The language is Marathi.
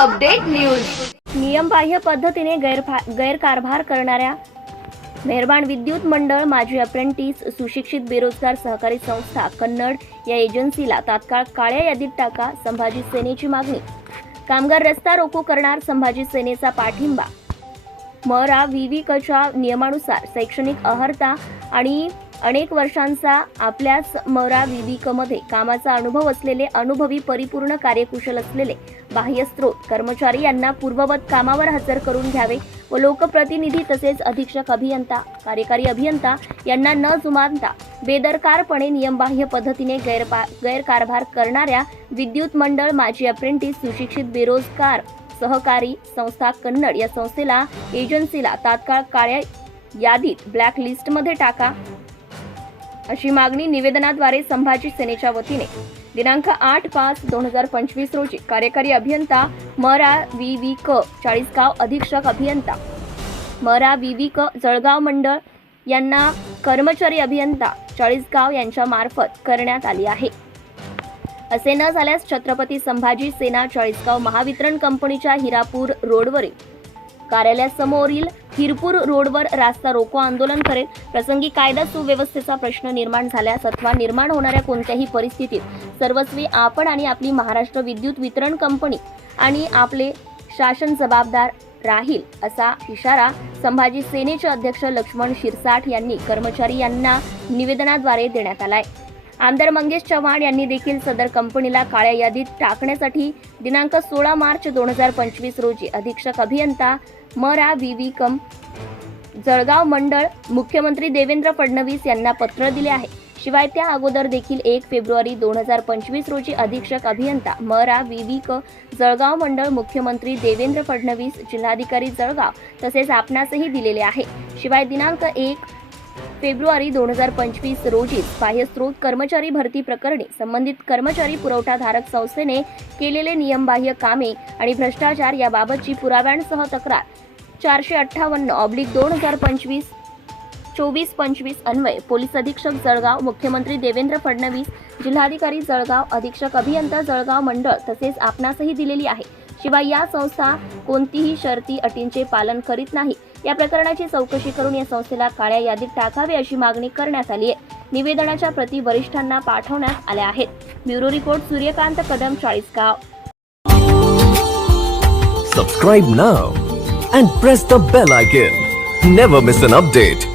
अपडेट न्यूज नियमबाह्य पद्धतीने गैरफा गैरकारभार करणाऱ्या मेहरबान विद्युत मंडळ माजी अप्रेंटिस सुशिक्षित बेरोजगार सहकारी संस्था कन्नड या एजन्सीला तात्काळ काळ्या यादीत टाका संभाजी सेनेची मागणी. कामगार रस्ता रोको करणार संभाजी सेनेचा पाठिंबा. मरा व्ही कच्या नियमानुसार शैक्षणिक अहर्ता आणि अनेक वर्षांचा आपल्याच मौरा विविकमध्ये कामाचा अनुभव असलेले अनुभवी परिपूर्ण कार्यकुशल असलेले बाह्य स्रोत कर्मचारी यांना पूर्ववत कामावर हजर करून घ्यावे व लोकप्रतिनिधी तसेच अधीक्षक अभियंता कार्यकारी अभियंता यांना न जुमानता बेदरकारपणे नियमबाह्य पद्धतीने गैरपा गैरकारभार करणाऱ्या विद्युत मंडळ माजी अप्रेंटिस सुशिक्षित बेरोजगार सहकारी संस्था कन्नड या संस्थेला एजन्सीला तात्काळ काळ्या यादीत ब्लॅक लिस्टमध्ये टाका. अशी मागणी निवेदनाद्वारे संभाजी सेनेच्या वतीने. दिनांक आठ पाच दोन हजार पंचवीस रोजी कार्यकारी अभियंता मरा व्ही व्ही क चाळीसगाव अधीक्षक अभियंता. मरा व्ही व्ही क जळगाव मंडळ यांना कर्मचारी अभियंता चाळीसगाव यांच्या मार्फत करण्यात आली आहे. असे न झाल्यास छत्रपती संभाजी सेना चाळीसगाव महावितरण कंपनीच्या हिरापूर रोडवरील कार्यालयासमोरील हिरपूर रोडवर रास्ता रोको आंदोलन करेल. प्रसंगी कायदा सुव्यवस्थेचा प्रश्न निर्माण झाल्यास अथवा निर्माण होणाऱ्या कोणत्याही परिस्थितीत सर्वस्वी आपण आणि आपली महाराष्ट्र विद्युत वितरण कंपनी आणि आपले शासन जबाबदार राहील असा इशारा संभाजी सेनेचे अध्यक्ष लक्ष्मण शिरसाठ यांनी कर्मचारी यांना निवेदनाद्वारे देण्यात आलाय. आमदार मंगेश चव्हाण यांनी देखील सदर कंपनीला काळ्या यादीत टाकण्यासाठी दिनांक सोळा मार्च दोन हजार पंचवीस रोजी अधीक्षक अभियंता मरा व्ही. व्ही. कम. जळगाव मंडळ मुख्यमंत्री देवेंद्र फडणवीस यांना पत्र दिले आहे. शिवाय त्या अगोदर देखील एक फेब्रुवारी दोन हजार पंचवीस रोजी अधीक्षक अभियंता मरा व्ही. क. जळगाव मंडळ मुख्यमंत्री देवेंद्र फडणवीस जिल्हाधिकारी जळगाव तसेच आपणासही दिलेले आहे. शिवाय दिनांक एक फेब्रुवारी दोन हजार पंचवीस रोजी बाह्यस्रोत कर्मचारी भरती प्रकरणी संबंधित कर्मचारी पुरवठाधारक संस्थेने केलेले नियमबाह्य कामे आणि भ्रष्टाचार याबाबतची पुराव्यांसह तक्रार. चारशे अठ्ठावन्न ऑब्लिक दोन हजार पंचवीस चोवीस पंचवीस अन्वय पोलीस अधीक्षक जळगाव मुख्यमंत्री देवेंद्र फडणवीस जिल्हाधिकारी जळगाव अधीक्षक अभियंता जळगाव मंडळ तसेच आपणासही दिलेली आहे. शिवाय या संस्था कोणतीही शर्ती अटींचे पालन करीत नाही. या प्रकरणाची चौकशी करून या संस्थेला काळ्या यादीत टाकावे अशी मागणी करण्यात आली आहे. निवेदनाच्या प्रती वरिष्ठांना पाठवण्यात आल्या आहेत. Bureau report Suryakant Kadam Chalisgaon subscribe now and press the bell icon never miss an update